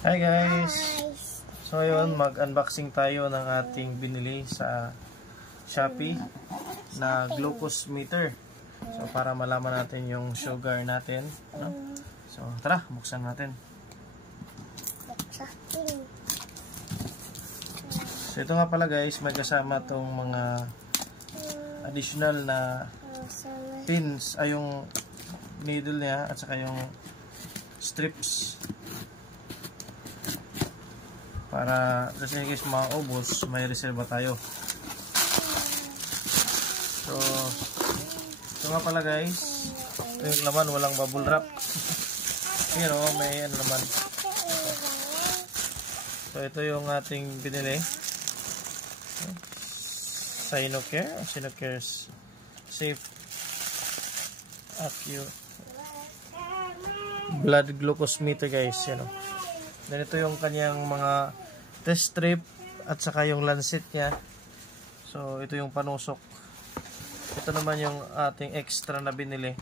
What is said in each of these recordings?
Hi guys! So yun, mag-unboxing tayo ng ating binili sa Shopee na glucose meter. So para malaman natin yung sugar natin, no? So tara, buksan natin. So ito nga pala guys, may kasama tong mga additional na pins, ay yung needle niya at saka yung strips. Para kasi guys maubos, may reserva tayo. So ito nga pala guys, yung laman walang bubble wrap. Pero may ano naman. So ito yung ating binili. Sinocare's Safe Accu blood glucose meter guys, yan o. Then ito yung kanyang mga test strip at saka yung lancet niya. So ito yung panusok. Ito naman yung ating extra na binili.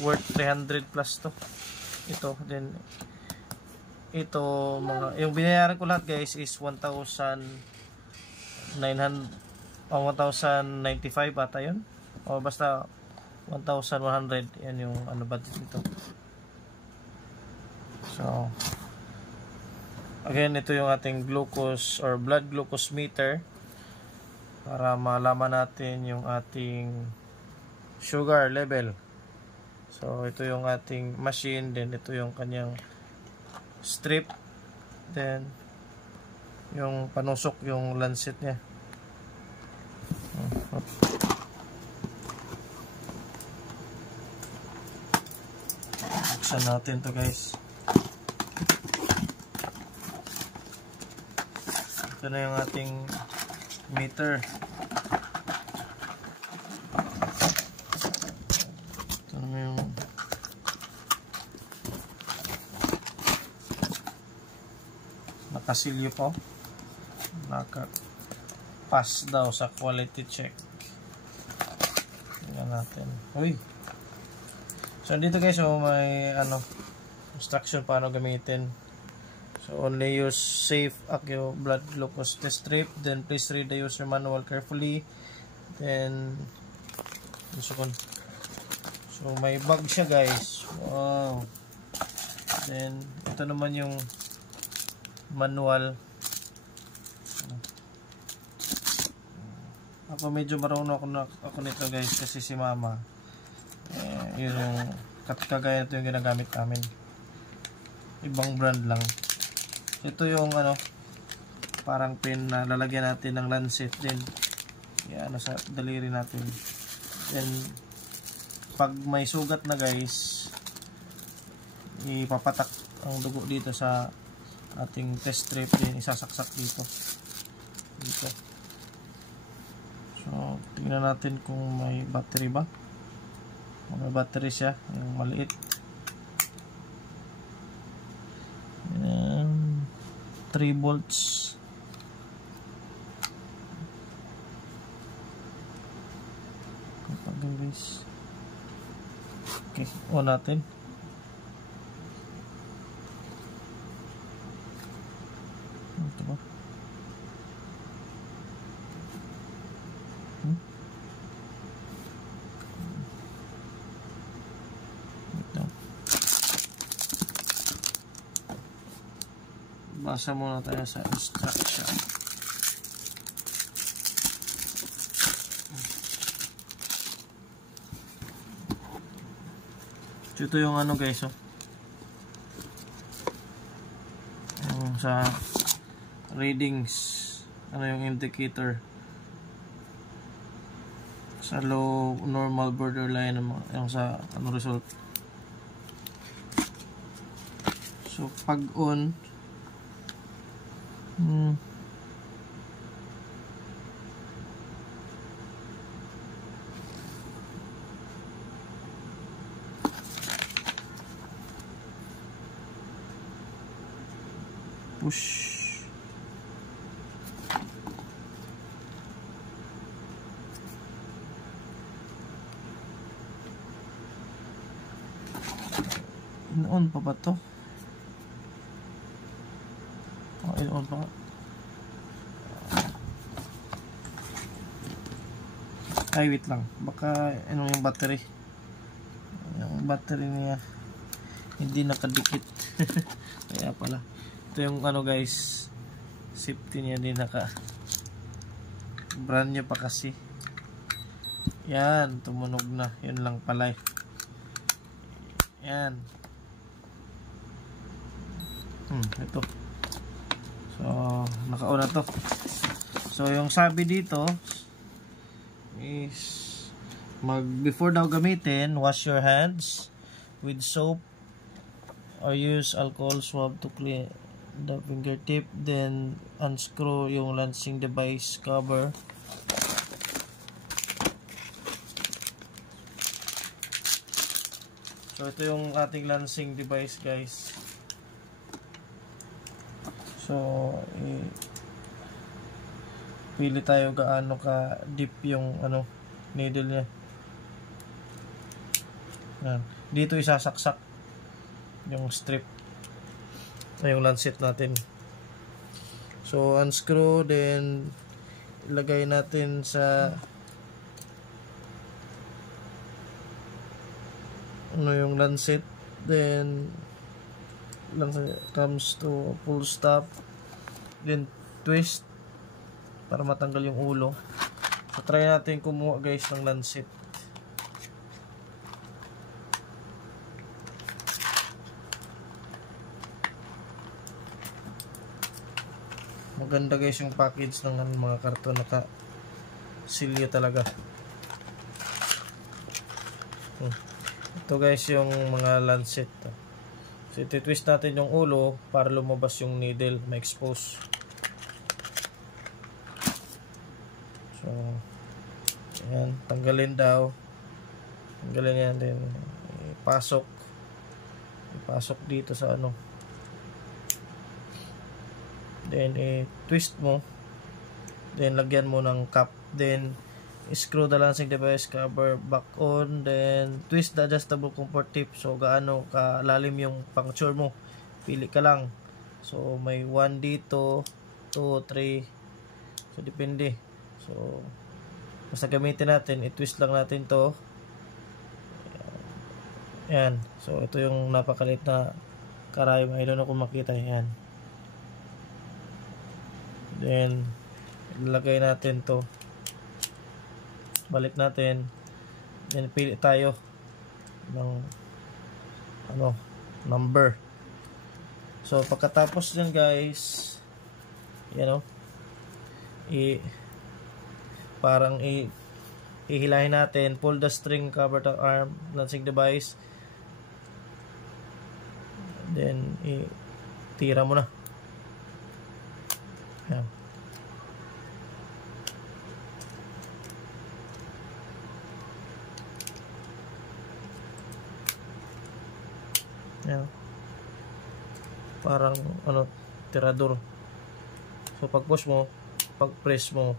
Worth 300 plus to. Ito then ito mga yung binayaran ko lahat guys is 1,900 o 1,095 ata yun. O basta 1,100 yan yung ano budget nito. So again, ito yung ating glucose or blood glucose meter para malaman natin yung ating sugar level. So ito yung ating machine, then ito yung kanyang strip, then yung panusok, yung lancet niya. Buksan natin to guys. Ito na yung ating meter. Ito na yung nakasilyo po. Naka-pass daw sa quality check. Tingnan natin. Uy! So dito guys, so may ano instruction paano gamitin. So only use Safe Accu blood glucose test strip, then please read the user manual carefully. Then so may bag siya guys. Wow. Then ito naman yung manual. Ako medyo marunong ako nito guys kasi si mama yun yung kagaya ito yung ginagamit namin. Ibang brand lang. Ito yung ano parang pin na lalagyan natin ng lancet din. Yan sa daliri natin. Then pag may sugat na guys, ipapatak ang dugo dito sa ating test strip, din isasaksak dito. So tingnan natin kung may battery ba. May battery siya, yung maliit. 3 volts. Okay, on natin. Ito ba? Basa muna tayo sa instruction. Ito yung ano guys, oh. Yung sa readings, ano yung indicator sa low, normal, borderline, yung sa ano result. So pag on push. On pa ba to? Okay, on pa nga. Ay, wait lang. Baka, ano yung battery. Yung battery niya hindi nakadikit. Kaya pala. Ito yung ano guys, safety niya din brand new pa kasi. Yan, tumunog na. Yun lang pala eh. Yan. Ito. So, nakauna to. So, yung sabi dito is before daw gamitin, wash your hands with soap or use alcohol swab to clean the fingertip, then unscrew yung lancing device cover. So ito yung ating lancing device guys. So pili tayo gaano ka deep yung ano needle niya. Yan. Dito isasaksak yung strip na yung lancet natin. So unscrew, then ilagay natin sa ano yung lancet, then comes to full stop, then twist para matanggal yung ulo. So try natin kumuha guys ng lancet. Maganda guys yung package ng mga karton, naka silya talaga. Ito guys yung mga lancet. So iti-twist natin yung ulo para lumabas yung needle, ma-expose. So ayan, tanggalin daw. Tanggalin yan, din ipasok dito sa ano. Then twist mo, then lagyan mo ng cap, then screw the lancing device cover back on, then twist the adjustable comfort tip. So gaano kalalim yung puncture mo, pili ka lang. So may 1 dito, 2, 3, so depende. So basta gamitin natin, i-twist lang natin to. Yan. So ito yung napakalit na karayom, I don't know kung makita. Yan. Then ilagay natin to, balik natin, then pili tayo ng ano, number. So pagkatapos nyan guys, you know, parang ihilahin natin, pull the string, cover the arm, lancing device, then tira mo na. Yan. Yan. Parang ano, tirador. So pag push mo, pag press mo,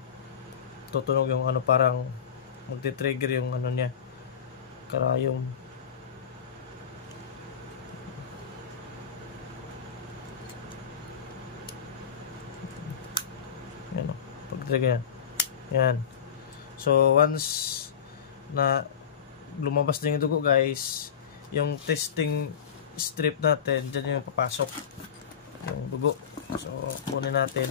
tutunog yung ano, parang magti-trigger yung ano niya, karayom. Yan o, pag-trigger yan. Yan. So once na lumabas na yung dugo guys, yung testing strip natin, dyan yung papasok yung dugo. So kunin natin.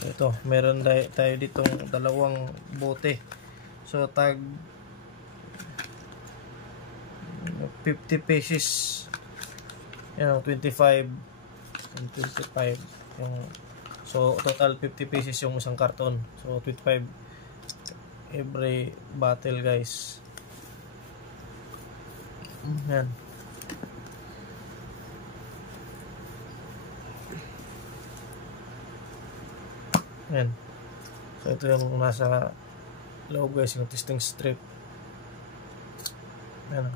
So ito, meron tayo ditong dalawang bote. So tag 50 pieces, yan, 25 and 25 yung, so total 50 pieces yung isang karton. So 25 every bottle guys. Yan. Yan. So ito yung nasa loob guys, yung testing strip. Yan.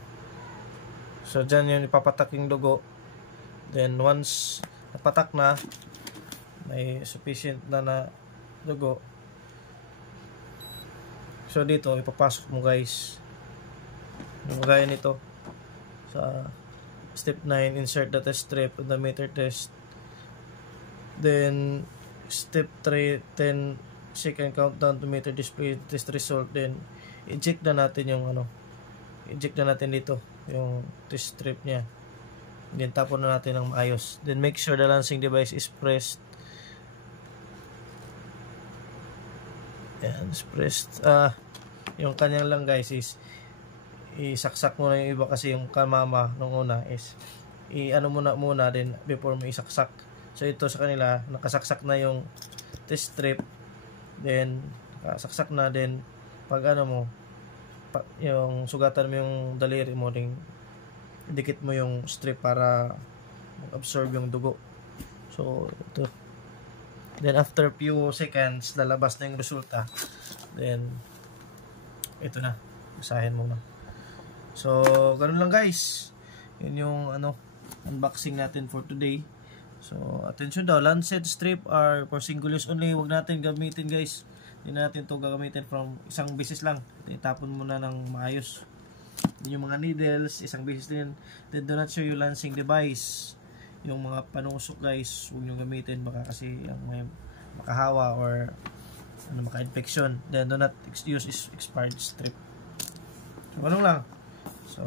So dyan yung ipapatak yung dugo. Then once napatak na, may sufficient na dugo, so dito ipapasok mo guys Yung gaya nito sa step 9, insert the test strip on the meter test. Then step 3, 10 second countdown to meter display test result. Then eject na natin yung eject na natin dito yung test strip niya. Then tapon na natin ng maayos. Then make sure the lancing device is pressed. Yan, is pressed. Yung kanyang lang guys is isaksak muna yung iba kasi yung kamama nung una is i-ano muna din before mo isaksak. So ito sa kanila nakasaksak na yung test strip, then saksak na din pag mo yung sugatan mo yung daliri mo, ding dikit mo yung strip para absorb yung dugo. So ito, then after few seconds lalabas na yung resulta. Then ito na, basahin mo na. So ganun lang guys, yun yung unboxing natin for today. So attention daw, lancet strip are for single use only. Huwag natin gamitin guys, hindi natin ito gagamitin from isang beses lang. Itapon muna ng maayos. Yung mga needles, isang beses din. Then do not show yung lancing device. Yung mga panusok guys, huwag nyo gamitin, baka kasi may makahawa or maka-infection. Then do not use expired strip. So ganun lang. So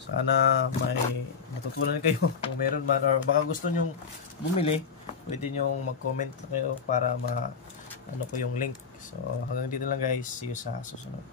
sana may matutunan kayo kung meron man, or baka gusto nyong bumili, pwede nyong mag-comment kayo para ko yung link. So hanggang dito lang guys, see you sa susunod.